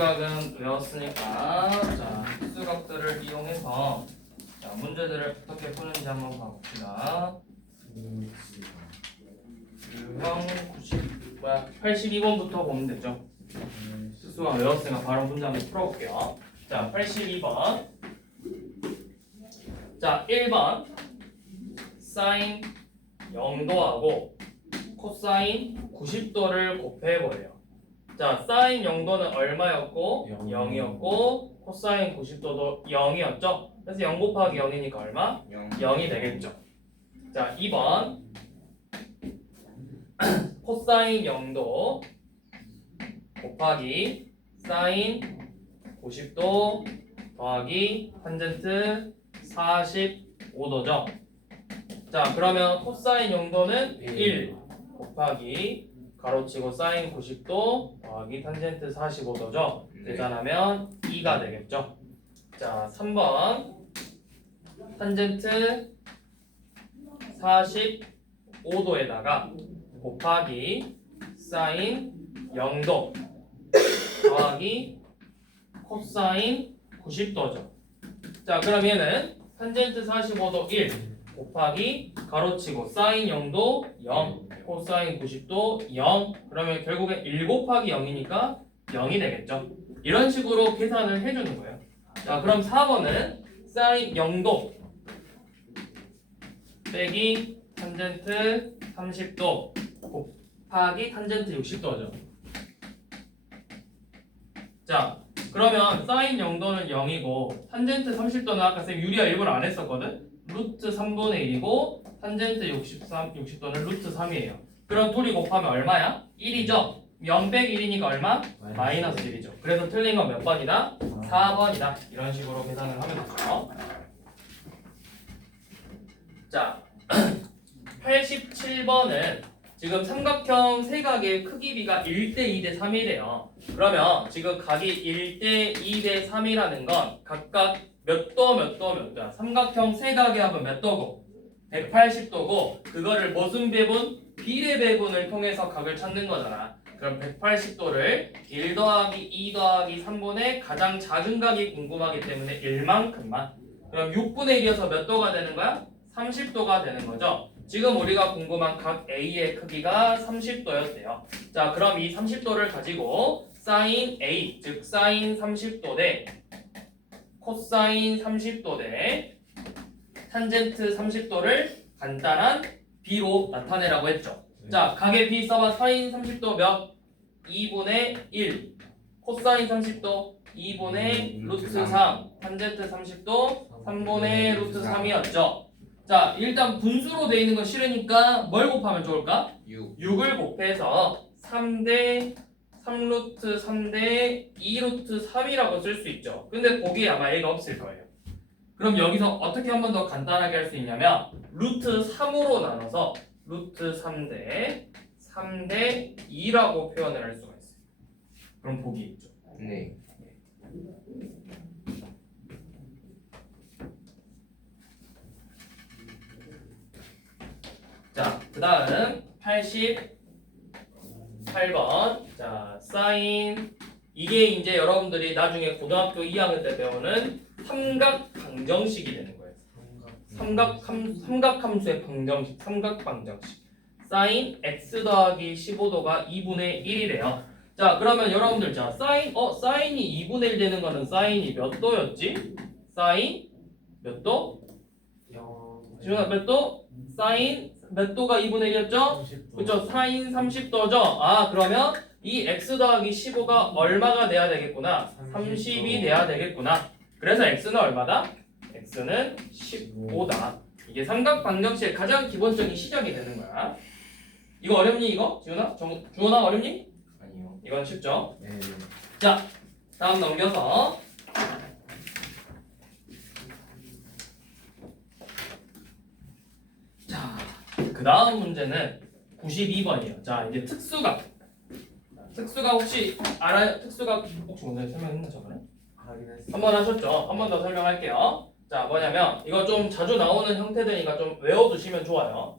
특수각은 외웠으니까 자 특수각들을 이용해서 자 문제들을 어떻게 푸는지 한번 봐봅시다. 유형 82번부터 보면 되죠. 특수각 외웠으니까 바로 문제 한번 풀어볼게요. 자 82번. 자 1번 사인 0도하고 코사인 90도를 곱해보래요. 자 사인 0도는 얼마였고 0이었고 코사인 90도도 0이었죠. 그래서 0 곱하기 0이니까 얼마? 0이 되겠죠. 자 2번 코사인 0도 곱하기 사인 90도 더하기 탄젠트 45도죠. 자 그러면 코사인 0도는 1 곱하기 가로치고 사인 90도 더하기 탄젠트 45도죠. 계산하면 2가 되겠죠. 자 3번 탄젠트 45도에다가 곱하기 사인 0도 더하기 코사인 90도죠. 자 그럼 얘는 탄젠트 45도 1 곱하기 가로치고 사인 0도 0 코사인 90도 0 그러면 결국엔 1 곱하기 0이니까 0이 되겠죠. 이런 식으로 계산을 해주는 거예요. 자 그럼 4번은 사인 0도 빼기 탄젠트 30도 곱하기 탄젠트 60도죠. 자 그러면 사인 0도는 0이고 탄젠트 30도는 아까 쌤 유리화 일부러 안 했었거든. 루트 3분의 1이고 탄젠트 60도는 루트 3이에요. 그럼 둘이 곱하면 얼마야? 1이죠. 0 빼기 1이니까 얼마? 마이너스 1이죠. 그래서 틀린 건 몇 번이다? 4번이다. 이런 식으로 계산을 하면 되죠. 자 87번은 지금 삼각형 세각의 크기 비가 1대 2대 3이래요. 그러면 지금 각이 1대 2대 3이라는 건 각각 몇 도 몇 도야? 삼각형 세각의 합은 몇 도고? 180도고 그거를 무슨 배분? 비례 배분을 통해서 각을 찾는 거잖아. 그럼 180도를 1 더하기 2 더하기 3분의 가장 작은 각이 궁금하기 때문에 1만큼만. 그럼 6분의 1이어서 몇 도가 되는 거야? 30도가 되는 거죠. 지금 우리가 궁금한 각 A의 크기가 30도였대요. 자, 그럼 이 30도를 가지고 사인 A, 즉 사인 30도 대 코사인 30도 대 탄젠트 30도를 간단한 B로 나타내라고 했죠. 자, 각의 B 써봐. 사인 30도 몇? 2분의 1. 코사인 30도 2분의 루트 3. 탄젠트 30도 3분의 루트 3이었죠. 자, 일단 분수로 돼 있는 거 싫으니까 뭘 곱하면 좋을까? 6을 곱해서 3대 3루트 3대 2루트 3이라고 쓸 수 있죠. 근데 보기에 아마 얘가 없을 거예요. 그럼 여기서 어떻게 한 번 더 간단하게 할 수 있냐면 루트 3으로 나눠서 루트 3대 2라고 표현을 할 수가 있어요. 그럼 보기 있죠. 네. 자, 그 다음 88번. 자, 사인. 이게 이제 여러분들이 나중에 고등학교 2학년 때 배우는 삼각방정식이 되는 거예요. 삼각함수의 방정식, 삼각방정식. 사인 x 더하기 15도가 2분의 1이래요. 자, 그러면 여러분들 자, 사인이 2분의 1 되는 거는 사인이 몇 도였지? 사인 몇 도? 지훈아 몇 도? 사인 몇 도가 2분의 1이었죠? 그렇죠. 사인 30도죠. 아 그러면 이 x 더하기 15가 얼마가 돼야 되겠구나? 30이 돼야 되겠구나. 그래서 x는 얼마다? x는 15다. 이게 삼각방정식의 가장 기본적인 시작이 되는 거야. 이거 어렵니 이거? 지훈아? 주원아 어렵니? 아니요. 이건 쉽죠? 네. 자 다음 넘겨서 그 다음 문제는 92번이에요. 자, 이제 특수각. 특수각 혹시 알아요? 특수각 혹시 오늘 설명했나 저번에? 한번 하셨죠? 한 번 더 설명할게요. 자, 뭐냐면 이거 좀 자주 나오는 형태들이니까 좀 외워두시면 좋아요.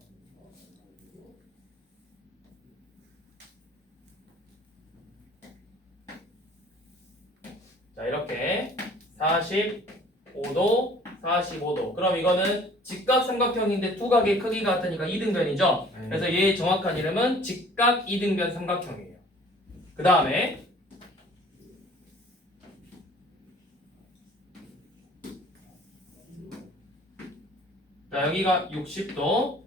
자, 이렇게 45도, 45도. 그럼 이거는 직각 삼각형인데 두 각의 크기가 같으니까 이등변이죠. 그래서 얘의 정확한 이름은 직각 이등변 삼각형이에요. 그 다음에 자, 여기가 60도,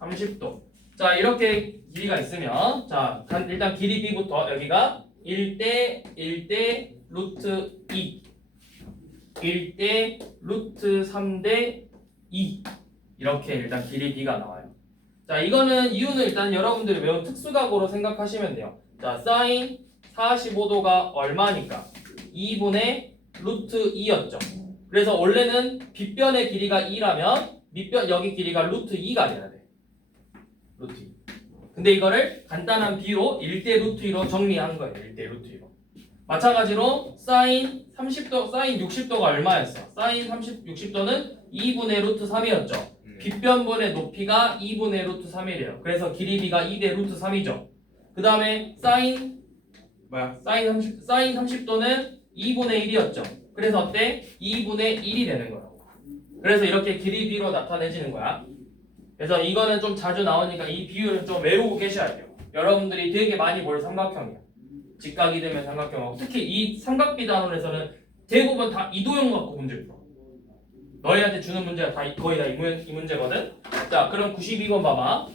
30도. 자, 이렇게 길이가 있으면 자, 일단 길이 B부터 여기가 1대 1대 루트 2, 1대 루트 3대 2 이렇게 일단 길이 B가 나와요. 자, 이거는 이유는 일단 여러분들이 매우 특수각으로 생각하시면 돼요. 자, 사인 45도가 얼마니까? 2분의 루트 2였죠. 그래서 원래는 빗변의 길이가 2라면 밑변 여기 길이가 루트 2가 돼야 돼. 루트 2. 근데 이거를 간단한 B로 1대 루트 2로 정리한 거예요. 1대 루트 2로. 마찬가지로 사인 30도, 사인 60도가 얼마였어? 사인 60도는 2분의 루트 3이었죠. 빗변분의 높이가 2분의 루트 3이래요. 그래서 길이 B가 2대 루트 3이죠. 그 다음에 사인 30도는 2분의 1이었죠. 그래서 어때? 2분의 1이 되는 거라고. 그래서 이렇게 길이 B로 나타내지는 거야. 그래서 이거는 좀 자주 나오니까 이 비율은 좀 외우고 계셔야 돼요. 여러분들이 되게 많이 볼 삼각형이야. 직각이 되면 삼각형하고 특히 이 삼각비 단원에서는 대부분 다 이도형 갖고 문제를 풀어. 너희한테 주는 문제가 다 거의 다 이 문제거든. 자, 그럼 92번 봐봐.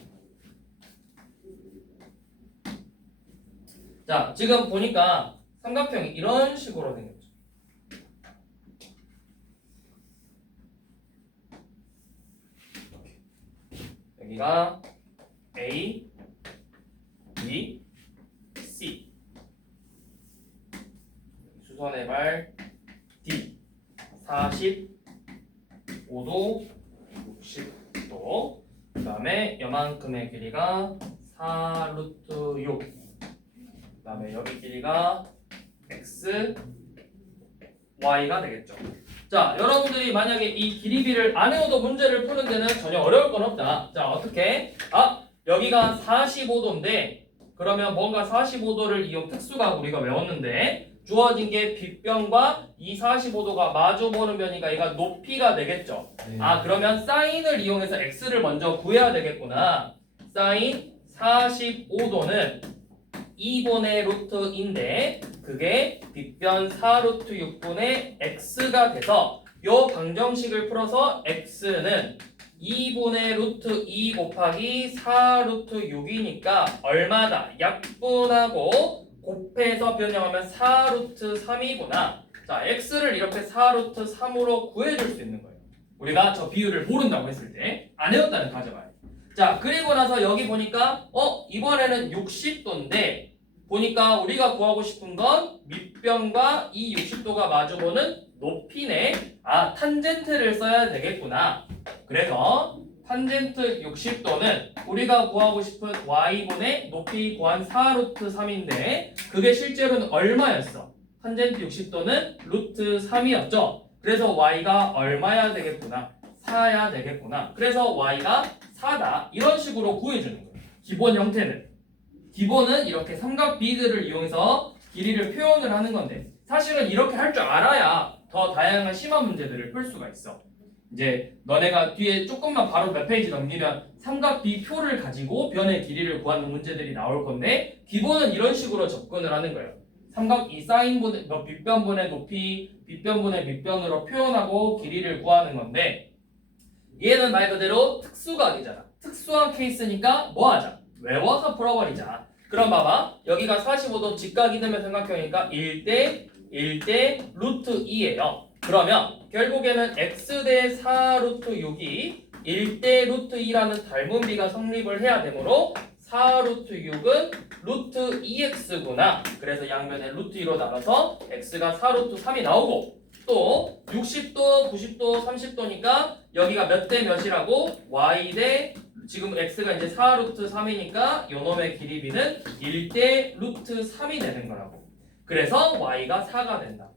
자, 지금 보니까 삼각형이 이런 식으로 생겼죠. 여기가 A, B, C 수선의 발 D 45도 60도 그 다음에 요만큼의 길이가 4 루트 6 그 다음에 여기 길이가 X, Y가 되겠죠. 자, 여러분들이 만약에 이 길이비를 안 외워도 문제를 푸는 데는 전혀 어려울 건 없다. 자, 어떻게? 여기가 45도인데 그러면 뭔가 45도를 이용 특수각 우리가 외웠는데 주어진 게 빗변과 이 45도가 마주보는 변이가 얘가 높이가 되겠죠. 그러면 사인을 이용해서 x를 먼저 구해야 되겠구나. 사인 45도는 2분의 루트인데 그게 빗변 4루트 6분의 x가 돼서 요 방정식을 풀어서 x는 2분의 루트 2 곱하기 4 루트 6이니까 얼마다? 약분하고 곱해서 변형하면 4 루트 3이구나. 자, x를 이렇게 4 루트 3으로 구해줄 수 있는 거예요. 우리가 저 비율을 모른다고 했을 때 안 외웠다는 가져가요. 자, 그리고 나서 여기 보니까 이번에는 60도인데 보니까 우리가 구하고 싶은 건 밑변과 이 60도가 마주보는 높이네. 탄젠트를 써야 되겠구나. 그래서 탄젠트 60도는 우리가 구하고 싶은 y분의 높이 구한 4루트 3인데 그게 실제로는 얼마였어? 탄젠트 60도는 루트 3이었죠. 그래서 y가 얼마야 되겠구나? 4야 되겠구나. 그래서 y가 4다. 이런 식으로 구해주는 거예요. 기본 형태는. 기본은 이렇게 삼각 비들을 이용해서 길이를 표현을 하는 건데 사실은 이렇게 할 줄 알아야 더 다양한 심화 문제들을 풀 수가 있어. 이제 너네가 뒤에 조금만 바로 몇 페이지 넘기면 삼각 비표를 가지고 변의 길이를 구하는 문제들이 나올 건데 기본은 이런 식으로 접근을 하는 거예요. 삼각 이 사인분의 빗변분의 높이, 빗변분의 밑변으로 표현하고 길이를 구하는 건데 얘는 말 그대로 특수각이잖아. 특수한 케이스니까 뭐 하자? 외워서 풀어버리자. 그럼 봐봐. 여기가 45도 직각이 되면 삼각형이니까 1대 루트 2예요. 그러면 결국에는 x 대 4 루트 6이 1대 루트 2라는 닮은 비가 성립을 해야 되므로 4 루트 6은 루트 2x구나. 그래서 양변에 루트 2로 나가서 x가 4 루트 3이 나오고 또 60도, 90도, 30도니까 여기가 몇 대 몇이라고? y 대 지금 x가 이제 4 루트 3이니까 요놈의 길이 b는 1대 루트 3이 되는 거라고. 그래서 y가 4가 된다.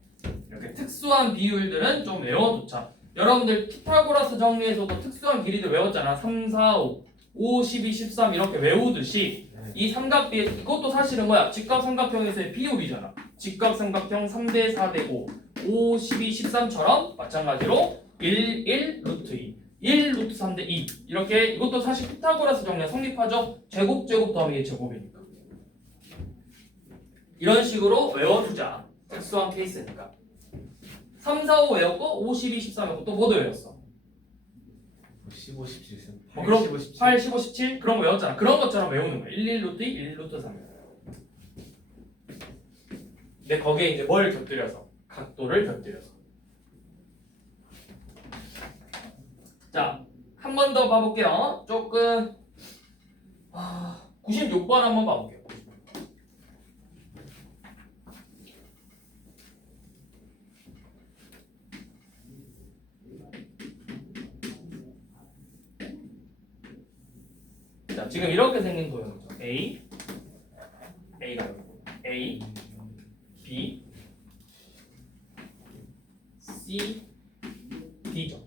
이렇게 특수한 비율들은 좀 외워두자. 여러분들 피타고라스 정리에서도 특수한 길이들 외웠잖아. 3, 4, 5, 5, 12, 13 이렇게 외우듯이 이 삼각비 이것도 사실은 뭐야? 직각삼각형에서의 비율이잖아. 직각삼각형 3대 4대 5, 5, 12, 13처럼 마찬가지로 1, 1, 루트 2, 1, 루트 3대 2 이렇게 이것도 사실 피타고라스 정리가 성립하죠. 제곱 제곱 더하기 제곱이니까. 이런 식으로 외워두자. 특수한 케이스니까. 3, 4, 5 외웠고 5, 12, 13 외웠고 또 뭐도 외웠어? 15, 17, 그럼 15, 17. 8, 15, 17 그런 거 외웠잖아. 그런 것처럼 외우는 거야. 1, 1 루트 2, 1 루트 3. 근데 거기에 이제 뭘 곁들여서? 각도를 곁들여서. 자, 한 번 더 봐볼게요. 조금 96번 한번 봐볼게요. 자, 지금 이렇게 생긴 도형이죠. A가 있고 A, B, C, D죠.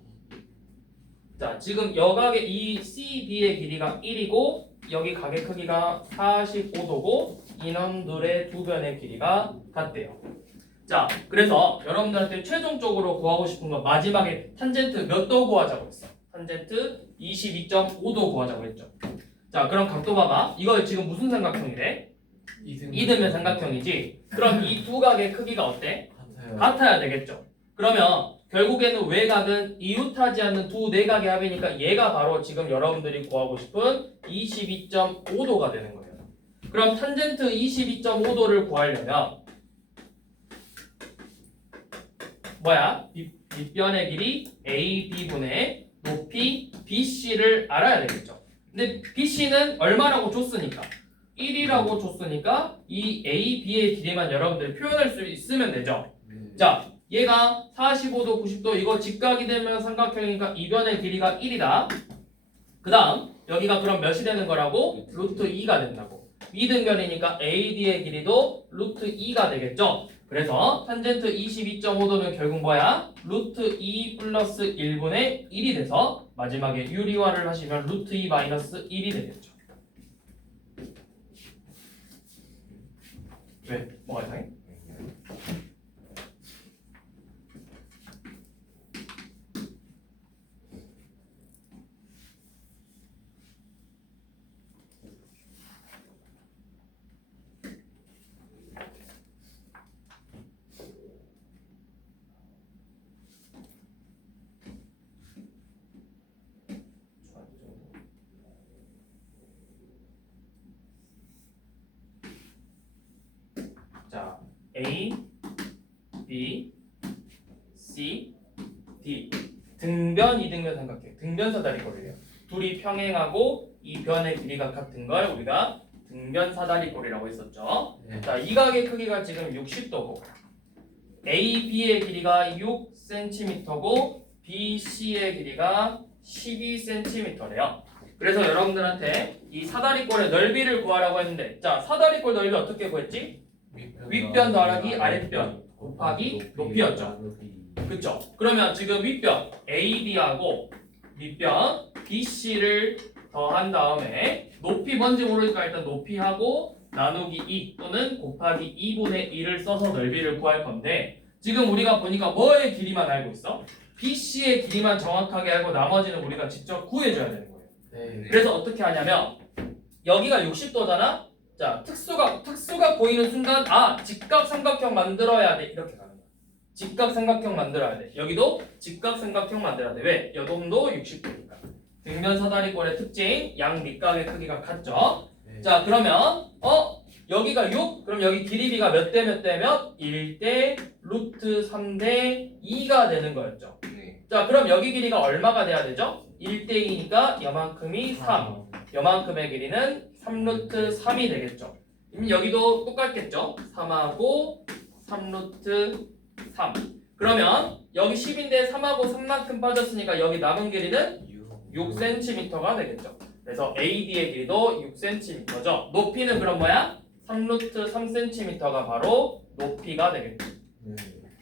자, 지금 여각의 이 CD의 길이가 1이고 여기 각의 크기가 45도고 인원들의 두 변의 길이가 같대요. 자, 그래서 여러분들한테 최종적으로 구하고 싶은 건 마지막에 탄젠트 몇 도 구하자고 했어? 탄젠트 22.5도 구하자고 했죠. 자, 그럼 각도 봐봐. 이거 지금 무슨 삼각형이래? 이등변 삼각형이지. 그럼 이 두 각의 크기가 어때? 같아야 되겠죠. 그러면 결국에는 외각은 이웃하지 않는 두 내각의 합이니까 얘가 바로 지금 여러분들이 구하고 싶은 22.5도가 되는 거예요. 그럼 탄젠트 22.5도를 구하려면 뭐야? 밑변의 길이 AB분의 높이 BC를 알아야 되겠죠. 근데 BC는 얼마라고 줬으니까 1이라고 줬으니까 이 AB의 길이만 여러분들이 표현할 수 있으면 되죠. 자, 얘가 45도, 90도 이거 직각이 되면 삼각형이니까 이 변의 길이가 1이다. 그 다음 여기가 그럼 몇이 되는 거라고? 루트 2가 된다고. 이등변이니까 AD의 길이도 루트 2가 되겠죠. 그래서 탄젠트 22.5도는 결국 뭐야? 루트 2 플러스 1분의 1이 돼서 마지막에 유리화를 하시면 루트 2 마이너스 1이 되겠죠. 왜? 뭐가 이상해? 자, A, B, C, D 등변 이등변 삼각형 등변 사다리꼴이에요. 둘이 평행하고 이 변의 길이가 같은 걸 우리가 등변 사다리꼴이라고 했었죠. 자, 이 각의 크기가 지금 60도고 AB의 길이가 6cm고 BC의 길이가 12cm래요. 그래서 여러분들한테 이 사다리꼴의 넓이를 구하라고 했는데 자, 사다리꼴 넓이 어떻게 구했지? 윗변 더하기 아랫변 곱하기 높이였죠. 그쵸? 그러면 지금 윗변 AB하고 밑변 BC를 더한 다음에 높이 뭔지 모르니까 일단 높이하고 나누기 2 또는 곱하기 2분의 1을 써서 넓이를 구할 건데 지금 우리가 보니까 뭐의 길이만 알고 있어? BC의 길이만 정확하게 알고 나머지는 우리가 직접 구해줘야 되는 거예요. 그래서 어떻게 하냐면 여기가 60도잖아? 자, 특수가 보이는 순간 직각삼각형 만들어야 돼 이렇게 가는 거야. 직각삼각형 만들어야 돼. 여기도 직각삼각형 만들어야 돼. 왜? 여동도 60도니까. 등변 사다리꼴의 특징 양 밑각의 크기가 같죠. 자, 그러면 여기가 6 그럼 여기 길이비가 몇 대 몇 대면 1대 루트 3대 2가 되는 거였죠. 자, 그럼 여기 길이가 얼마가 돼야 되죠? 1대 2니까 여만큼이 3 여만큼의 길이는 3루트 3이 되겠죠. 그럼 여기도 똑같겠죠. 3하고 3루트 3 그러면 여기 10인데 3하고 3만큼 빠졌으니까 여기 남은 길이는 6cm가 되겠죠. 그래서 AD의 길이도 6cm죠. 높이는 그럼 뭐야? 3루트 3cm가 바로 높이가 되겠죠.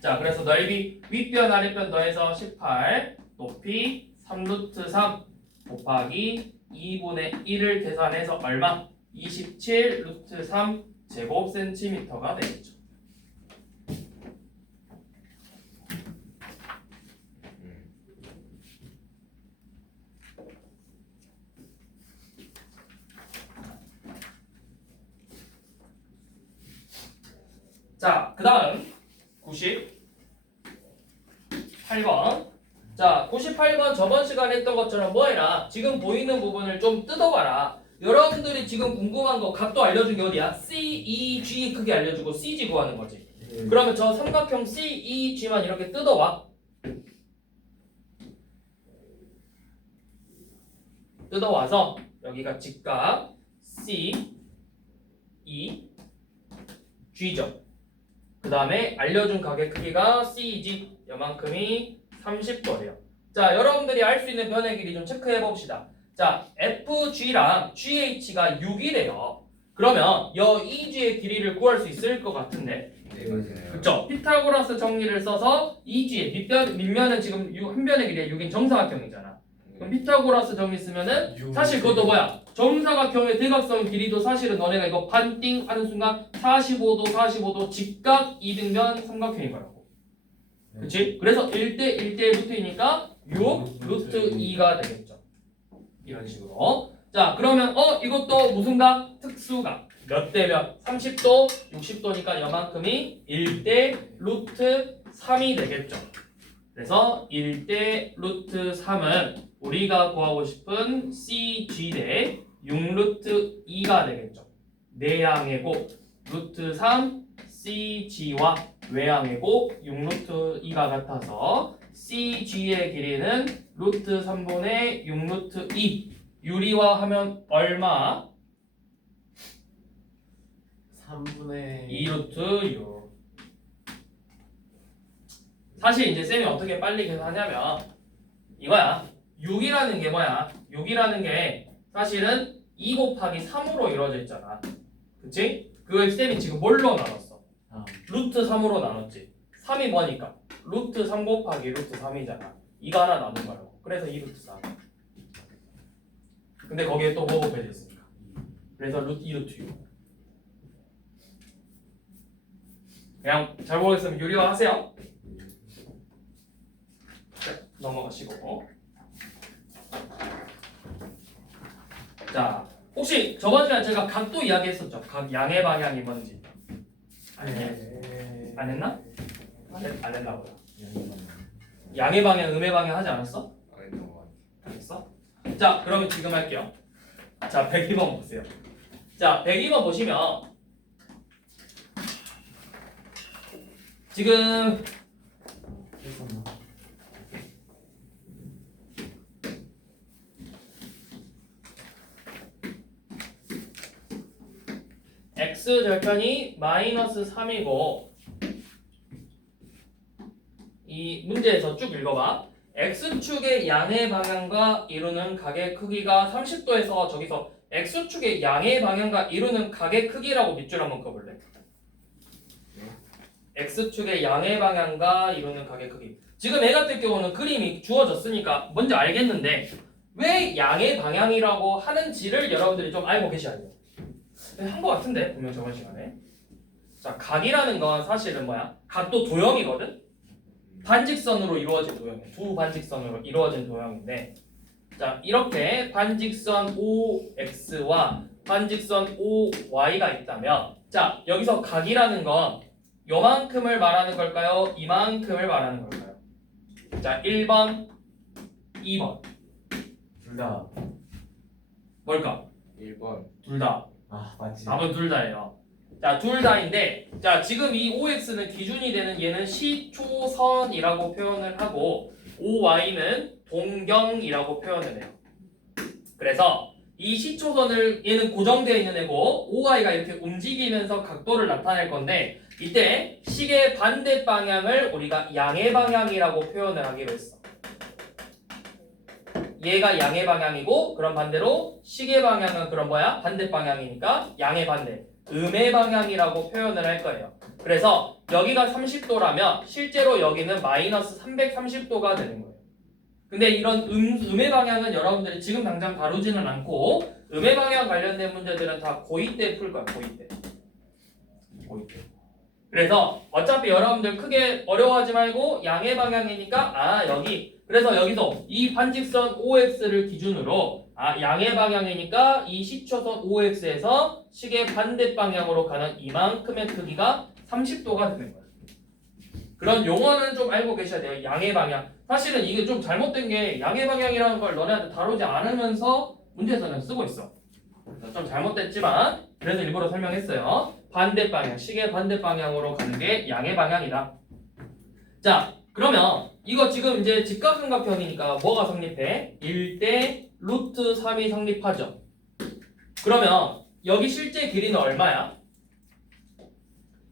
자, 그래서 넓이 윗변 아랫변 더해서 18 높이 3루트 3 곱하기 2분의 1을 계산해서 얼마? 27 루트 3 제곱센티미터가 되겠죠. 자, 그 다음 98번. 자, 98번 저번 시간에 했던 것처럼 뭐 해라? 지금 보이는 부분을 좀 뜯어봐라. 여러분들이 지금 궁금한 거 각도 알려준 게 어디야? CEG 크기 알려주고 CG 구하는 거지. 그러면 저 삼각형 CEG만 이렇게 뜯어와. 뜯어와서 여기가 직각 CEG죠. 그 다음에 알려준 가게 크기가 CEG 요만큼이 30도예요. 자, 여러분들이 알 수 있는 변의 길이 좀 체크해 봅시다. 자, FG랑 GH가 6이래요. 그러면 여 EG의 길이를 구할 수 있을 것 같은데, 네, 맞아요. 그쵸? 피타고라스 정리를 써서 EG의 밑면은 지금 한 변의 길이가 6인 정사각형이잖아. 그럼 피타고라스 정리 쓰면은 사실 그것도 뭐야? 정사각형의 대각선 길이도 사실은 너네가 이거 반띵 하는 순간 45도 직각 이등변 삼각형인 거라고. 그치? 그래서 1대 1대 루트이니까 6 루트 2가 되겠죠. 이런 식으로. 자, 그러면 이것도 무슨가? 특수가. 몇 대 몇? 30도, 60도니까 요만큼이 1대 루트 3이 되겠죠. 그래서 1대 루트 3은 우리가 구하고 싶은 CG 대 6루트 2가 되겠죠. 내양의 곱 루트 3 CG와 외양의 곱 6루트 2가 같아서 CG의 길이는 루트 3분의 6루트 2 유리화하면 얼마? 3분의 2루트 6. 사실 이제 쌤이 어떻게 빨리 계산하냐면 이거야. 6이라는 게 뭐야? 6이라는 게 사실은 2 곱하기 3으로 이루어져 있잖아. 그치? 그걸 쌤이 지금 뭘로 나눴어? 루트 3으로 나눴지. 3이 뭐니까? 루트 3 곱하기 루트 3이잖아. 이거 하나 남은 거라고. 그래서 2루트 3. 근데 거기에 또 뭐 곱해져 있으니까. 그래서 루트 2루트 6. 그냥 잘 모르겠으면 유리화 하세요. 네, 넘어가시고. 자, 혹시 저번 시간에 제가 각도 이야기했었죠? 각 양의 방향이 뭔지. 안 했나? 안 했나 보다. 양의 방향, 음의 방향 하지 않았어? 안 했어? 자, 그러면 지금 할게요. 자, 102번 보세요. 자, 102번 보시면 지금 x 절편이 마이너스 3이고 이 문제에서 쭉 읽어봐. x축의 양의 방향과 이루는 각의 크기가 30도에서 저기서 x축의 양의 방향과 이루는 각의 크기라고 밑줄 한번 그어볼래? x축의 양의 방향과 이루는 각의 크기. 지금 애 같은 경우는 그림이 주어졌으니까 뭔지 알겠는데 왜 양의 방향이라고 하는지를 여러분들이 좀 알고 계셔야 돼요. 한 것 같은데 분명 저번 시간에. 자, 각이라는 건 사실은 뭐야? 각도 도형이거든. 반직선으로 이루어진 도형, 두 반직선으로 이루어진 도형인데, 자, 이렇게 반직선 OX와 반직선 OY가 있다면, 자, 여기서 각이라는 건 요만큼을 말하는 걸까요? 이만큼을 말하는 걸까요? 자, 1번, 2번. 둘 다. 뭘까? 1번. 둘 다. 맞지. 답은 둘 다예요. 자, 둘 다인데, 자, 지금 이 OX는 기준이 되는 얘는 시초선이라고 표현을 하고, OY는 동경이라고 표현을 해요. 그래서 이 시초선을 얘는 고정되어 있는 애고, OY가 이렇게 움직이면서 각도를 나타낼 건데, 이때 시계 반대 방향을 우리가 양의 방향이라고 표현을 하기로 했어. 얘가 양의 방향이고, 그럼 반대로 시계 방향은 그럼 뭐야? 반대 방향이니까 양의 반대. 음의 방향이라고 표현을 할 거예요. 그래서 여기가 30도라면 실제로 여기는 마이너스 330도가 되는 거예요. 근데 이런 음의 방향은 여러분들이 지금 당장 다루지는 않고 음의 방향 관련된 문제들은 다 고2 때 풀 거야. 고2 때. 고2 때. 그래서 어차피 여러분들 크게 어려워하지 말고 양의 방향이니까 여기 그래서 여기서 이 반직선 OX를 기준으로 양의 방향이니까 이 시초선 OX에서 시계 반대 방향으로 가는 이만큼의 크기가 30도가 되는 거예요. 그런 용어는 좀 알고 계셔야 돼요. 양의 방향. 사실은 이게 좀 잘못된 게 양의 방향이라는 걸 너네한테 다루지 않으면서 문제에서는 쓰고 있어. 좀 잘못됐지만 그래서 일부러 설명했어요. 반대 방향, 시계 반대 방향으로 가는 게 양의 방향이다. 자, 그러면 이거 지금 이제 직각삼각형이니까 뭐가 성립해? 1대 루트 3이 성립하죠. 그러면 여기 실제 길이는 얼마야?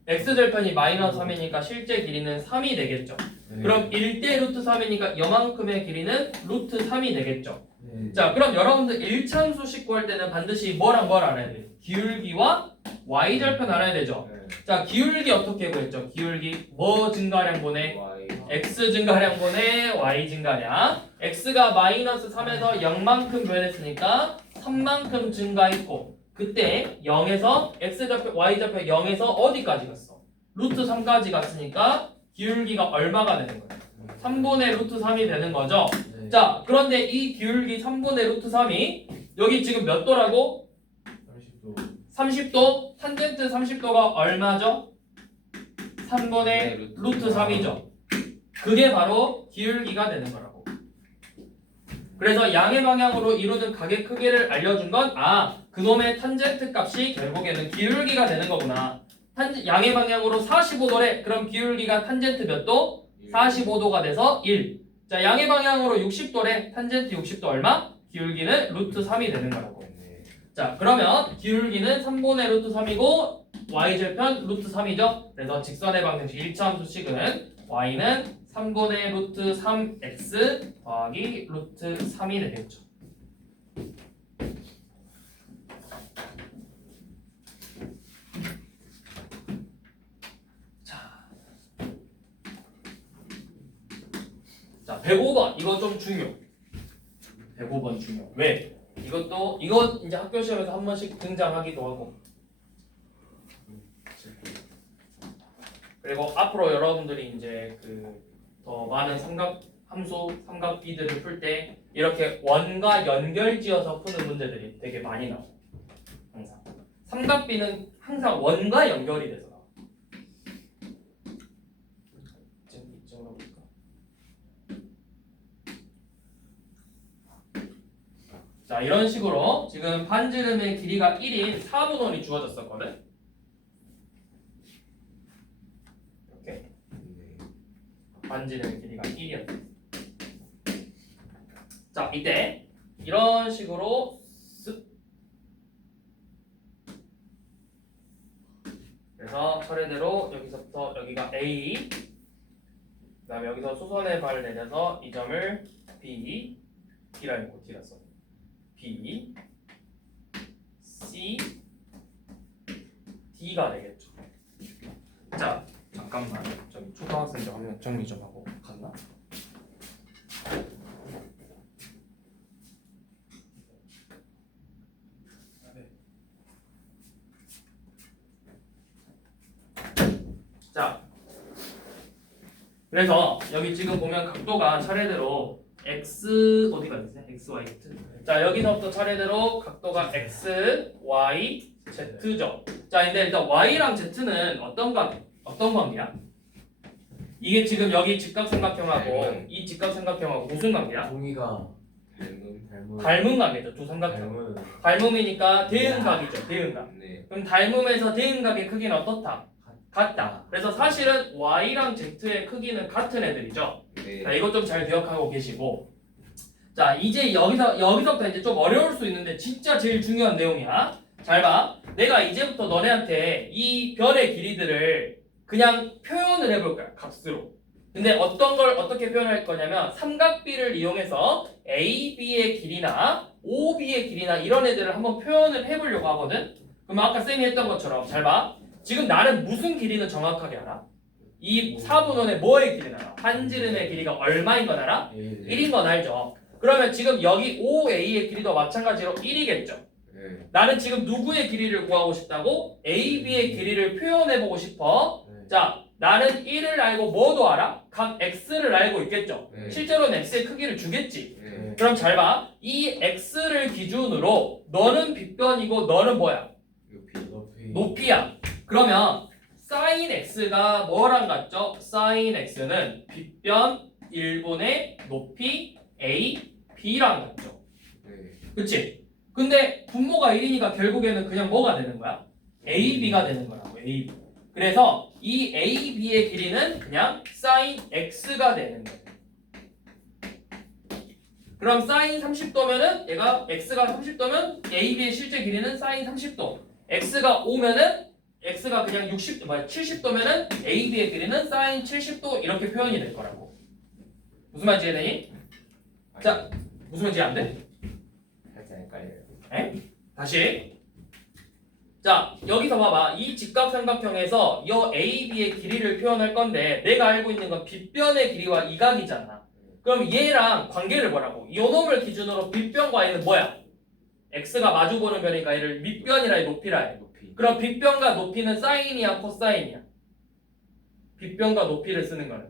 x절편이 마이너스 3이니까 실제 길이는 3이 되겠죠. 네. 그럼 1대 루트 3이니까 요만큼의 길이는 루트 3이 되겠죠. 네. 자, 그럼 여러분들 1참수식 구할 때는 반드시 뭐랑 뭘 알아야 돼? 기울기와 y절편 알아야 되죠. 네. 자, 기울기 어떻게 구했죠? 기울기 뭐 증가량분의 Y. x 증가량분의 y 증가량. x가 마이너스 3에서 0만큼 변했으니까 3만큼 증가했고 그때 0에서 x좌표 y좌표 0에서 어디까지 갔어? 루트 3까지 갔으니까 기울기가 얼마가 되는 거예요? 3분의 루트 3이 되는 거죠. 네. 자, 그런데 이 기울기 3분의 루트 3이 여기 지금 몇 도라고? 30도. 30도? 탄젠트 30도가 얼마죠? 3분의 루트 3이죠. 그게 바로 기울기가 되는 거라고. 그래서 양의 방향으로 이루어진 각의 크기를 알려준 건 그놈의 탄젠트 값이 결국에는 기울기가 되는 거구나. 양의 방향으로 45도래. 그럼 기울기가 탄젠트 몇 도? 45도가 돼서 1. 자, 양의 방향으로 60도래. 탄젠트 60도 얼마? 기울기는 루트 3이 되는 거라고. 네. 자, 그러면 기울기는 3분의 루트 3이고 y절편 루트 3이죠. 그래서 직선의 방정식 1차 함수식은 y는 3분의 루트 3x 더하기 루트 3이 되겠죠. 자, 105번 이거 좀 중요. 105번 중요. 왜? 이거 이제 학교 시험에서 한 번씩 등장하기도 하고. 그리고 앞으로 여러분들이 이제 그 더 많은 삼각 함수, 삼각 비들을 풀 때 이렇게 원과 연결지어서 푸는 문제들이 되게 많이 나와요. 항상 삼각비는 항상 원과 연결이 돼서 나와. 이쪽으로 볼까? 자, 이런 식으로 지금 반지름의 길이가 1인 4분원이 주어졌었거든. 이렇게 반지름의 길이가 1이었어. 자, 이때 이런 식으로 쓱. 그래서 차례대로 여기서부터 여기가 A, 그다음에 여기서 수선의 발을 내려서 이 점을 B, D라고 D라 써. B, C, D가 되겠죠. 자, 잠깐만. 저기 초등학생 좀 한번 정리 좀 하고 갔나? 자, 그래서 여기 지금 보면 각도가 차례대로 x 어디가 있어요? x, y, z. 자, 여기서부터 차례대로 각도가 x, y, z죠. 자, 근데 일단 y랑 z는 어떤 관계야? 이게 지금 여기 직각삼각형하고 이 직각삼각형하고 무슨 관계야? 종이가 닮은. 닮은 관계죠. 두 삼각형. 닮음이니까 대응각이죠. 대응각. 네. 그럼 닮음에서 대응각의 크기는 어떻다? 같다. 그래서 사실은 y랑 z의 크기는 같은 애들이죠. 네. 자, 이것 좀 잘 기억하고 계시고. 자, 이제 여기서부터 이제 좀 어려울 수 있는데 진짜 제일 중요한 내용이야. 잘 봐. 내가 이제부터 너네한테 이 별의 길이들을 그냥 표현을 해볼 거야. 값으로. 근데 어떤 걸 어떻게 표현할 거냐면 삼각비를 이용해서 A, B의 길이나 OB의 길이나 이런 애들을 한번 표현을 해보려고 하거든. 그럼 아까 쌤이 했던 것처럼 잘 봐. 지금 나는 무슨 길이는 정확하게 알아? 이 4분원의 뭐의 길이 나라? 한지름의 길이가 얼마인 건 알아? 1인 건 알죠. 그러면 지금 여기 OA의 길이도 마찬가지로 1이겠죠. 네. 나는 지금 누구의 길이를 구하고 싶다고? AB의 길이를 표현해보고 싶어. 자, 나는 1을 알고 뭐도 알아? 각 X를 알고 있겠죠. 네. 실제로는 X의 크기를 주겠지. 네. 그럼 잘 봐. 이 X를 기준으로 너는 빗변이고 너는 뭐야? 높이야. 그러면 sin X가 뭐랑 같죠? sin X는 빗변 1분의 높이 A, B랑 같죠. 네. 그치? 근데 분모가 1이니까 결국에는 그냥 뭐가 되는 거야? AB가 되는 거라고. AB. 그래서 이 AB의 길이는 그냥 sin X가 되는 거예요. 그럼 sin 30도면은 얘가 X가 30도면 AB의 실제 길이는 sin 30도. X가 5면은 X가 그냥 70도면은 AB의 길이는 sin 70도 이렇게 표현이 될 거라고. 무슨 말인지 이해되니? 자, 무슨 말인지 안 돼? 살짝 헷갈려요. 다시. 자, 여기서 봐봐. 이 직각삼각형에서 이 AB의 길이를 표현할 건데 내가 알고 있는 건 빗변의 길이와 이 각이잖아. 그럼 얘랑 관계를 보라고. 이 놈을 기준으로 빗변과 얘는 뭐야? X가 마주보는 변이니까 얘를 밑변이라 해, 높이라 해. 높이. 그럼 빗변과 높이는 사인이야, 코사인이야? 빗변과 높이를 쓰는 거는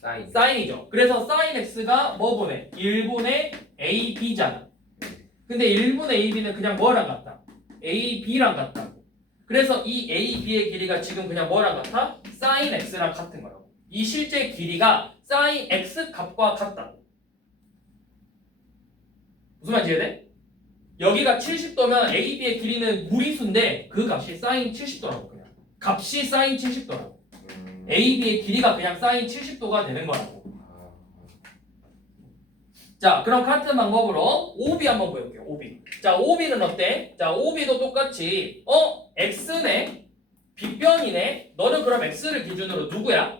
사인. 사인이죠. 그래서 사인 X가 뭐 보내? 1분의 AB잖아. 근데 1분의 AB는 그냥 뭐랑 같다? AB랑 같다고. 그래서 이 AB의 길이가 지금 그냥 뭐랑 같아? 사인 X랑 같은 거라고. 이 실제 길이가 사인 X 값과 같다고. 무슨 말인지 이해돼? 여기가 70도면 AB의 길이는 무리수인데 그 값이 사인 70도라고 그냥. 값이 사인 70도라고. AB의 길이가 그냥 사인 70도가 되는 거라고. 자, 그럼 같은 방법으로 OB 한번 보여볼게요. OB. 자, OB는 어때? 자, OB도 똑같이 X네? 빗변이네? 너는 그럼 X를 기준으로 누구야?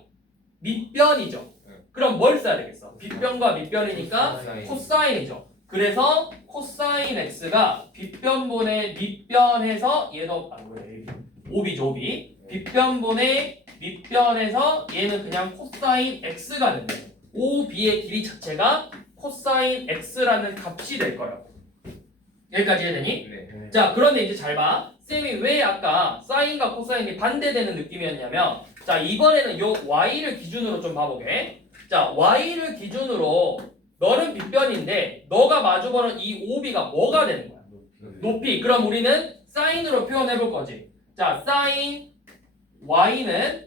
밑변이죠. 그럼 뭘 써야 되겠어? 빗변과 밑변이니까 코사인이죠. 그래서 코사인 X가 빗변분의 밑변해서 얘도 OB죠, OB. 빗변분의 밑변해서 얘는 그냥 코사인 X가 되는 거예요. OB의 길이 자체가 코사인 X라는 값이 될 거라고. 여기까지 이해되니? 네. 자, 그런데 이제 잘 봐. 쌤이 왜 아까 사인과 코사인이 반대되는 느낌이었냐면, 자, 이번에는 요 Y를 기준으로 좀 봐보게. 자, Y를 기준으로 너는 빗변인데 너가 마주보는 이 OB가 뭐가 되는 거야? 높이. 그럼 우리는 사인으로 표현해 볼 거지. 자, 사인 Y는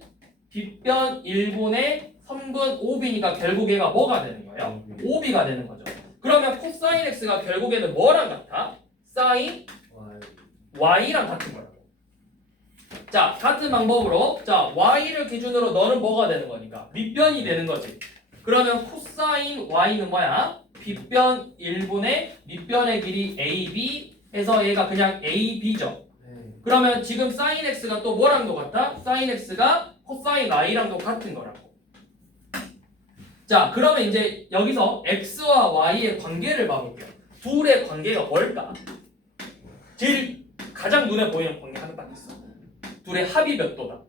빗변 1분의 3분 OB니까 결국 얘가 뭐가 되는 거예요? OB가 되는 거죠. 그러면 코사인 X가 결국에는 뭐랑 같아? 사인 Y랑 같은 거라고. 자, 같은 방법으로 자, Y를 기준으로 너는 뭐가 되는 거니까? 밑변이 되는 거지. 그러면 코사인 Y는 뭐야? 빗변 1분의 밑변의 길이 AB 해서 얘가 그냥 AB죠. 그러면 지금 사인 X가 또 뭐랑 똑같아? 사인 X가 코사인 Y랑도 같은 거라고. 자, 그러면 이제 여기서 X와 Y의 관계를 봐볼게요. 둘의 관계가 뭘까? 제일 가장 눈에 보이는 관계 하나 딱 있어. 둘의 합이 몇 도다?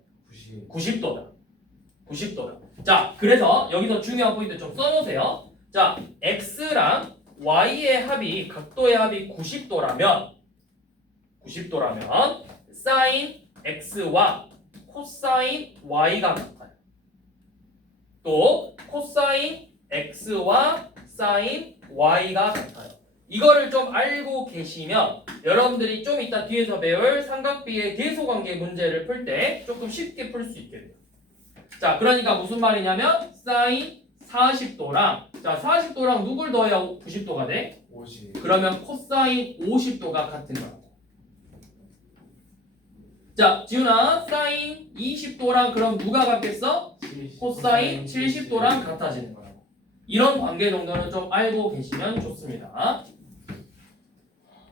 90도다. 90도다. 자, 그래서 여기서 중요한 포인트 좀 써놓으세요. 자, X랑 Y의 합이 각도의 합이 90도라면 사인 X와 코사인 Y가 같아요. 또 코사인 X와 사인 Y가 같아요. 이거를 좀 알고 계시면 여러분들이 좀 이따 뒤에서 배울 삼각비의 계소관계 문제를 풀 때 조금 쉽게 풀 수 있게 돼요. 자, 그러니까 무슨 말이냐면 사인 40도랑 자 40도랑 누굴 더해야 90도가 돼? 50. 그러면 코사인 50도가 같은 거라고. 자, 지훈아 사인 20도랑 그럼 누가 같겠어? 코사인 70도랑 같아지는 거라고. 이런 관계 정도는 좀 알고 계시면 좋습니다.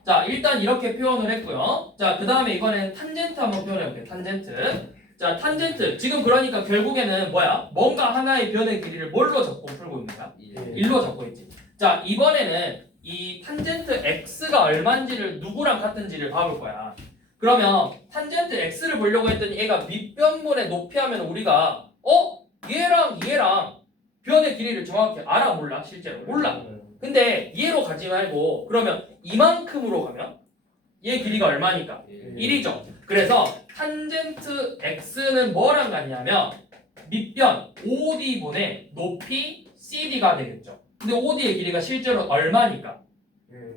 자, 일단 이렇게 표현을 했고요. 자, 그 다음에 이번에는 탄젠트 한번 표현해볼게요. 탄젠트. 자, 탄젠트. 지금 그러니까 결국에는 뭐야? 뭔가 하나의 변의 길이를 뭘로 잡고 풀고 있는 거야? 1로 잡고 있지. 자, 이번에는 이 탄젠트 x가 얼마인지를 누구랑 같은지를 봐볼 거야. 그러면 탄젠트 x를 보려고 했더니 얘가 밑변분의 높이 하면 우리가 얘랑 변의 길이를 정확히 알아 몰라? 실제로 몰라. 근데 얘로 가지 말고 그러면 이만큼으로 가면 얘 길이가 얼마니까? 1이죠. 그래서 탄젠트 x는 뭐랑 같냐면 밑변 OD분의 높이 CD가 되겠죠. 근데 OD의 길이가 실제로 얼마니까?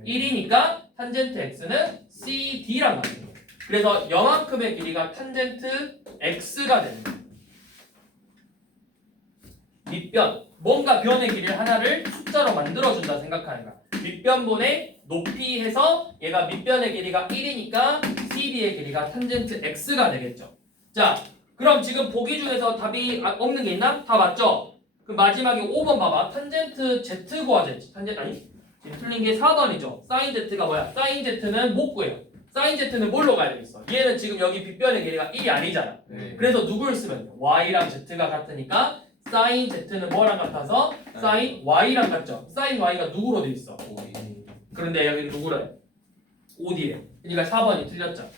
1이니까 탄젠트 x는 CD랑 같은 거예요. 그래서 요만큼의 길이가 탄젠트 x가 되는 거예요. 밑변, 뭔가 변의 길이를 하나를 숫자로 만들어준다 생각하는 거야. 밑변분의 높이 해서 얘가 밑변의 길이가 1이니까 CD의 길이가 탄젠트 x가 되겠죠. 자, 그럼 지금 보기 중에서 답이 없는 게 있나? 다 맞죠? 그 마지막에 5번 봐봐. 탄젠트 z 구하자. 아니 지금 틀린 게 4번이죠. 사인 z가 뭐야? 사인 z는 못 구해요. 사인 z는 뭘로 가야 되겠어? 얘는 지금 여기 빗변의 길이가 1이 아니잖아. 그래서 누구를 쓰면 돼? y랑 z가 같으니까 사인 z는 뭐랑 같아서 사인 y랑 같죠. 사인 y가 누구로 돼 있어? 그런데 여기 누구래? 5D래. 그러니까 4번이 틀렸죠.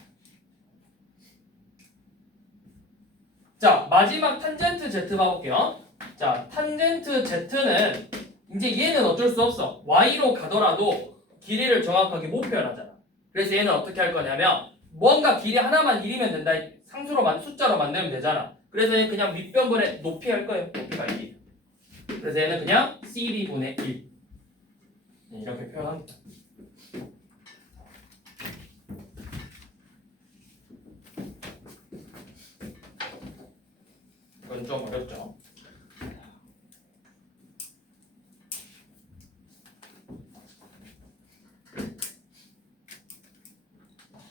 자, 마지막 탄젠트 z 봐볼게요. 자, 탄젠트 z는 이제 얘는 어쩔 수 없어. y로 가더라도 길이를 정확하게 못 표현하잖아. 그래서 얘는 어떻게 할 거냐면 뭔가 길이 하나만 1이면 된다. 상수로 숫자로 만들면 되잖아. 그래서 얘는 그냥 밑변분의 높이 할 거예요. 높이가 1. 그래서 얘는 그냥 CD분의 1. 이렇게 표현합니다. 이건 좀 어렵죠.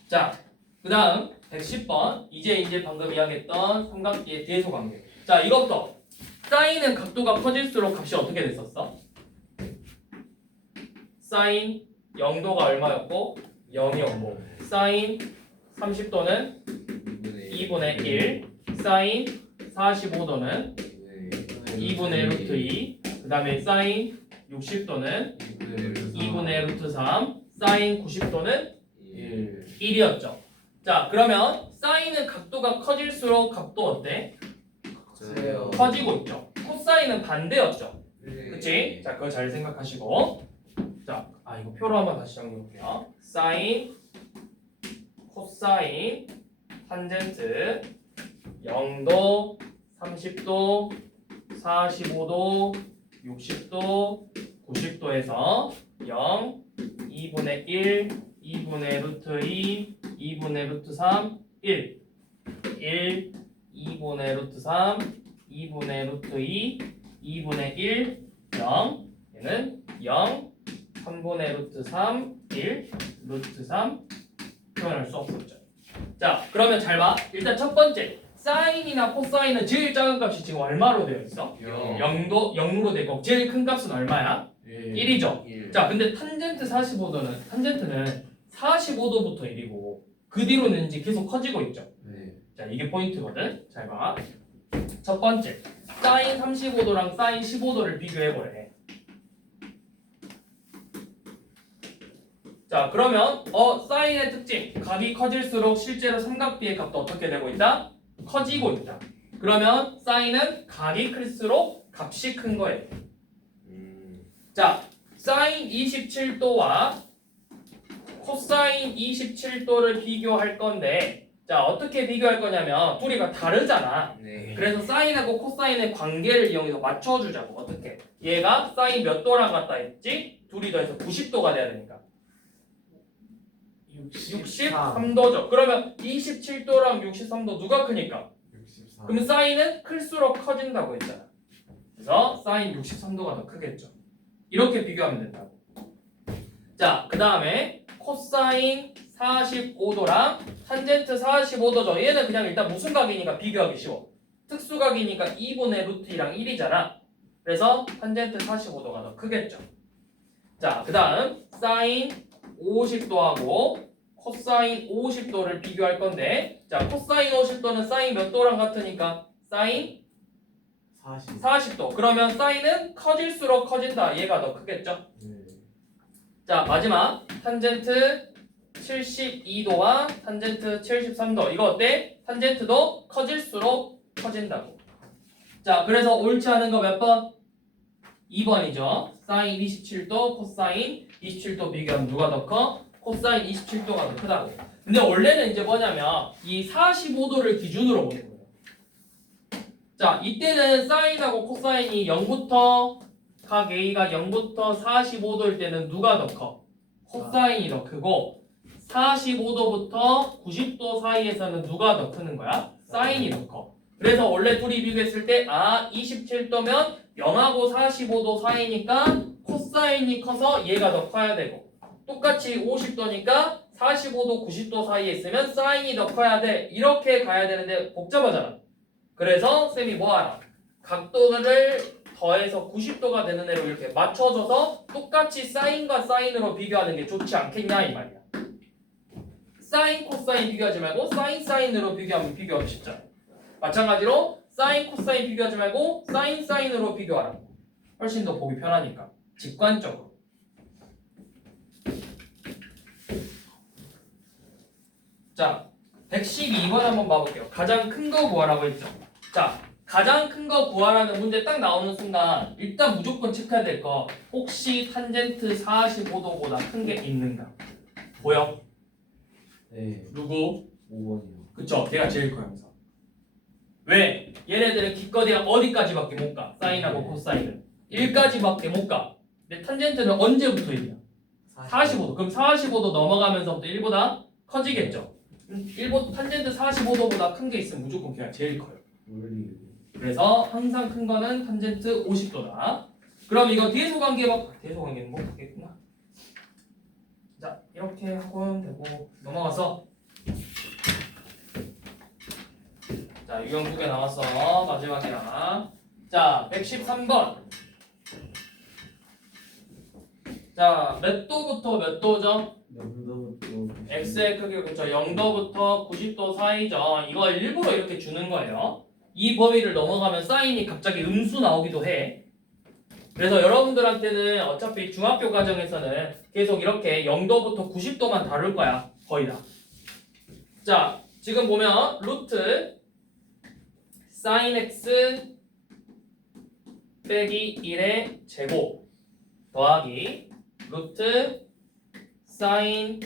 자, 그 다음 110번 이제 방금 이야기했던 삼각기의 대소 관계. 자, 이것도 사인은 각도가 커질수록 값이 어떻게 됐었어? 사인 0도가 얼마였고 0이었고 사인 30도는 2분의 1 사인 45도는 2분의 루트 2 그 다음에 사인 60도는 2분의 루트 3 사인 90도는 1이었죠. 자, 그러면 사인은 각도가 커질수록 값도 어때? 커지고 있죠. 코사인은 반대였죠. 그치? 자, 그거 잘 생각하시고. 자, 이거 표로 한번 다시 정리해볼게요. 사인, 코사인, 탄젠트, 0도, 30도, 45도, 60도, 90도에서 0, 2분의 1, 2분의 루트 2, 2분의 루트 3, 1, 1, 2분의 루트 3, 2분의 루트 2, 2분의 1, 0, 얘는 0, 3분의 루트 3, 1, 루트 3 표현할 수 없었죠. 자, 그러면 잘 봐. 일단 첫 번째, 사인이나 코사인은 제일 작은 값이 지금 얼마로 되어 있어? 0으로 되고 제일 큰 값은 얼마야? 1이죠. 자, 근데 탄젠트는 45도부터 1이고 그 뒤로는 이제 계속 커지고 있죠. 자, 이게 포인트거든. 잘 봐. 첫 번째, 사인 35도랑 사인 15도를 비교해보래. 자, 그러면 사인의 특징, 각이 커질수록 실제로 삼각비의 값도 어떻게 되고 있다? 커지고 있다. 그러면 사인은 각이 클수록 값이 큰 거예요. 자, 사인 27도와 코사인 27도를 비교할 건데, 자, 어떻게 비교할 거냐면 둘이가 다르잖아. 그래서 사인하고 코사인의 관계를 이용해서 맞춰주자고. 어떻게? 얘가 사인 몇 도랑 같다 했지? 둘이 더해서 90도가 돼야 되니까 63도죠. 그러면 27도랑 63도 누가 크니까? 64. 그러면 사인은 클수록 커진다고 했잖아. 그래서 사인 63도가 더 크겠죠. 이렇게 비교하면 된다고. 자, 그 다음에 코사인 45도랑 탄젠트 45도죠. 얘는 그냥 일단 무슨 각이니까 비교하기 쉬워. 특수각이니까 2분의 루트 2랑 1이잖아. 그래서 탄젠트 45도가 더 크겠죠. 자, 그 다음 사인 50도하고 코사인 50도를 비교할 건데, 자, 코사인 50도는 사인 몇 도랑 같으니까 사인 40도. 그러면 사인은 커질수록 커진다. 얘가 더 크겠죠. 자, 마지막 탄젠트 72도와 탄젠트 73도. 이거 어때? 탄젠트도 커질수록 커진다고. 자, 그래서 옳지 않은 거 몇 번? 2번이죠. 사인 27도, 코사인 27도 비교하면 누가 더 커? 코사인 27도가 더 크다고. 근데 원래는 이제 뭐냐면 이 45도를 기준으로 보는 거예요. 자, 이때는 사인하고 코사인이 0부터 각 A가 0부터 45도일 때는 누가 더 커? 코사인이 더 크고 45도부터 90도 사이에서는 누가 더 크는 거야? 사인이 더 커. 그래서 원래 둘이 비교했을 때 27도면 0하고 45도 사이니까 코사인이 커서 얘가 더 커야 되고 똑같이 50도니까 45도, 90도 사이에 있으면 사인이 더 커야 돼. 이렇게 가야 되는데 복잡하잖아. 그래서 쌤이 뭐하라? 각도를 더해서 90도가 되는 애로 이렇게 맞춰줘서 똑같이 사인과 사인으로 비교하는 게 좋지 않겠냐 이 말이야. 사인, 코사인 비교하지 말고 사인, 사인으로 비교하면 비교하기 쉽잖아. 마찬가지로 사인, 코사인 비교하지 말고 사인, 사인으로 비교하라. 훨씬 더 보기 편하니까. 직관적으로. 자, 112번 한번 봐볼게요. 가장 큰 거 구하라고 했죠. 자, 가장 큰 거 구하라는 문제 딱 나오는 순간 일단 무조건 체크해야 될 거 혹시 탄젠트 45도보다 큰 게 있는가? 보여? 네. 누구? 5번이요. 그쵸? 걔가 제일 커요 항상. 왜? 얘네들은 기껏해야 어디까지밖에 못 가? 사인하고 코사인은 1까지밖에 못 가. 근데 탄젠트는 언제부터 1이야? 45도. 그럼 45도 넘어가면서부터 1보다 커지겠죠? 1보 탄젠트 45도보다 큰 게 있으면 무조건 걔가 제일 커요. 그래서 항상 큰 거는 탄젠트 50도다. 그럼 이거 뒤에서 관계 뒤에서 관계는 못 보겠구나. 자, 이렇게 하고 되고 넘어가서 자, 유형 2개 나왔어. 마지막이야. 자, 113번. 자, 몇 도부터 몇 도죠? x의 크기 그쵸 0도부터 90도 사이죠. 이거 일부러 이렇게 주는 거예요. 이 범위를 넘어가면 사인이 갑자기 음수 나오기도 해. 그래서 여러분들한테는 어차피 중학교 과정에서는 계속 이렇게 0도부터 90도만 다룰 거야. 거의 다. 자, 지금 보면 루트 sin x 빼기 1의 제곱 더하기 루트 sin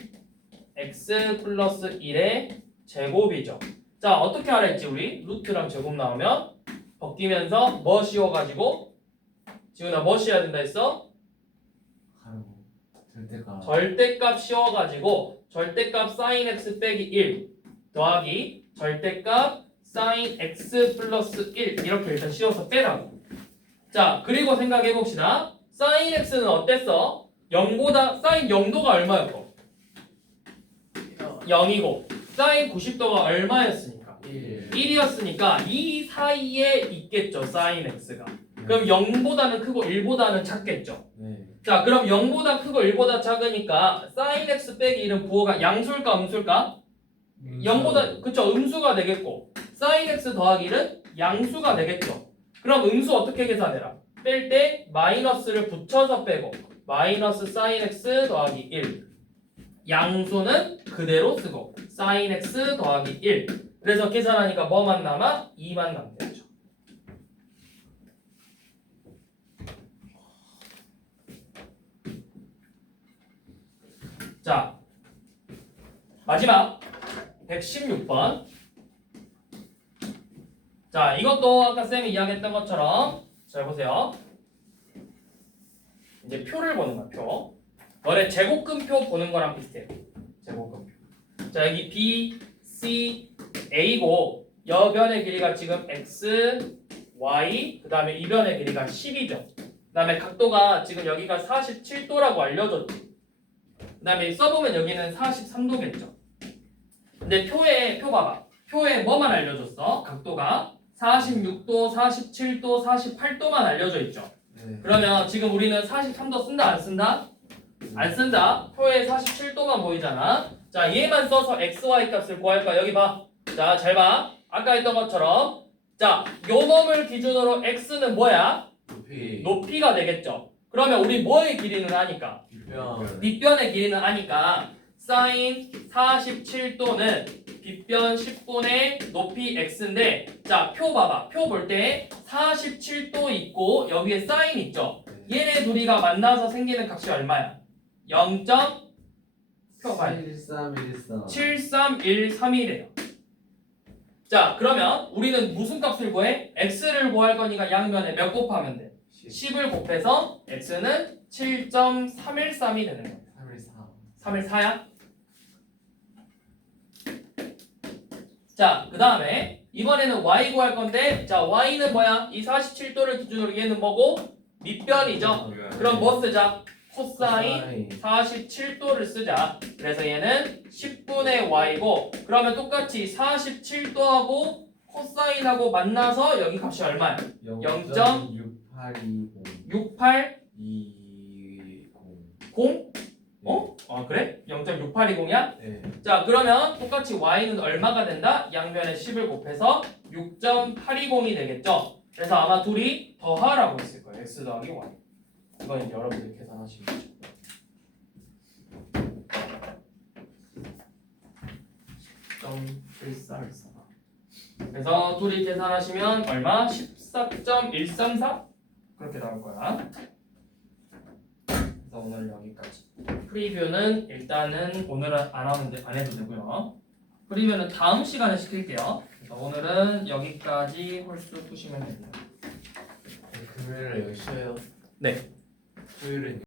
x 플러스 1의 제곱이죠. 자, 어떻게 하라 했지 우리? 루트랑 제곱 나오면 벗기면서 뭐 씌워가지고 지훈아 뭐 씌워야 된다 했어? 절대값 씌워가지고 절대값 sin x 빼기 1 더하기 절대값 sin x 플러스 1 이렇게 일단 씌워서 빼라고. 자, 그리고 생각해봅시다. sin x는 어땠어? 0보다 sin 0도가 얼마였고? 0이고 sin 90도가 얼마였으니까? 1이었으니까 이 사이에 있겠죠 sin x가. 그럼 0보다는 크고 1보다는 작겠죠. 자, 그럼 0보다 크고 1보다 작으니까 sin x 빼기 1은 부호가 양수일까 음수일까? 0보다 그쵸 음수가 되겠고 sin x 더하기 1은 양수가 되겠죠. 그럼 음수 어떻게 계산해라? 뺄 때 마이너스를 붙여서 빼고 마이너스 sin x 더하기 1 양수는 그대로 쓰고 sin x 더하기 1 그래서 계산하니까 뭐만 남아? 2만 남겠죠. 자, 마지막 116번. 자, 이것도 아까 쌤이 이야기했던 것처럼 잘 보세요. 이제 표를 보는 거야, 표. 너네 제곱근표 보는 거랑 비슷해요. 제곱근표. 자, 여기 B, C, A고 여변의 길이가 지금 X, Y, 그 다음에 이 변의 길이가 10이죠. 그 다음에 각도가 지금 여기가 47도라고 알려줬지. 그 다음에 써보면 여기는 43도겠죠. 근데 표 봐봐. 표에 뭐만 알려줬어? 각도가 46도, 47도, 48도만 알려져 있죠. 그러면 지금 우리는 43도 쓴다 안 쓴다? 안 쓴다. 표에 47도만 보이잖아. 자, 얘만 써서 XY 값을 구할 거야. 여기 봐. 자, 잘 봐. 아까 했던 것처럼 자, 요 놈을 기준으로 X는 뭐야? 높이가 되겠죠. 그러면 우리 뭐의 길이는 아니까? 빗변의 길이는 아니까 sin 47도는 빗변 10분의 높이 x인데 자, 표 봐봐. 표 볼 때 47도 있고 여기에 사인 있죠? 얘네 둘이가 만나서 생기는 값이 얼마야? 0. 표 봐요. 7313 7313이래요. 자, 그러면 우리는 무슨 값을 구해? x를 구할 거니까 양면에 몇 곱하면 돼? 10을 곱해서 x는 7.313이 되는 거야. 314야? 자, 그 다음에 이번에는 y 구할 건데 자, y는 뭐야? 이 47도를 기준으로 얘는 뭐고? 밑변이죠? 그럼 뭐 쓰자? 코사인 47도를 쓰자. 그래서 얘는 10분의 y고 그러면 똑같이 47도하고 코사인하고 만나서 여기 값이 얼마야? 0.6820 6820? 20 어? 아 그래? 0.6820이야? 네. 자 그러면 똑같이 y는 얼마가 된다? 양면에 10을 곱해서 6.820이 되겠죠? 그래서 아마 둘이 더하라고 했을 거예요. x 더하기 y. 이건 이제 여러분들 계산하시면 되죠. 10.1414. 그래서 둘이 계산하시면 얼마? 14.134? 그렇게 나올 거야. 그래서 오늘 여기까지. 프리뷰는 일단은 오늘은 안 해도 되고요. 프리뷰는 다음 시간에 시킬게요. 그래서 오늘은 여기까지 홀수 푸시면 됩니다. 금요일에 쉬어요. 네. 토요일은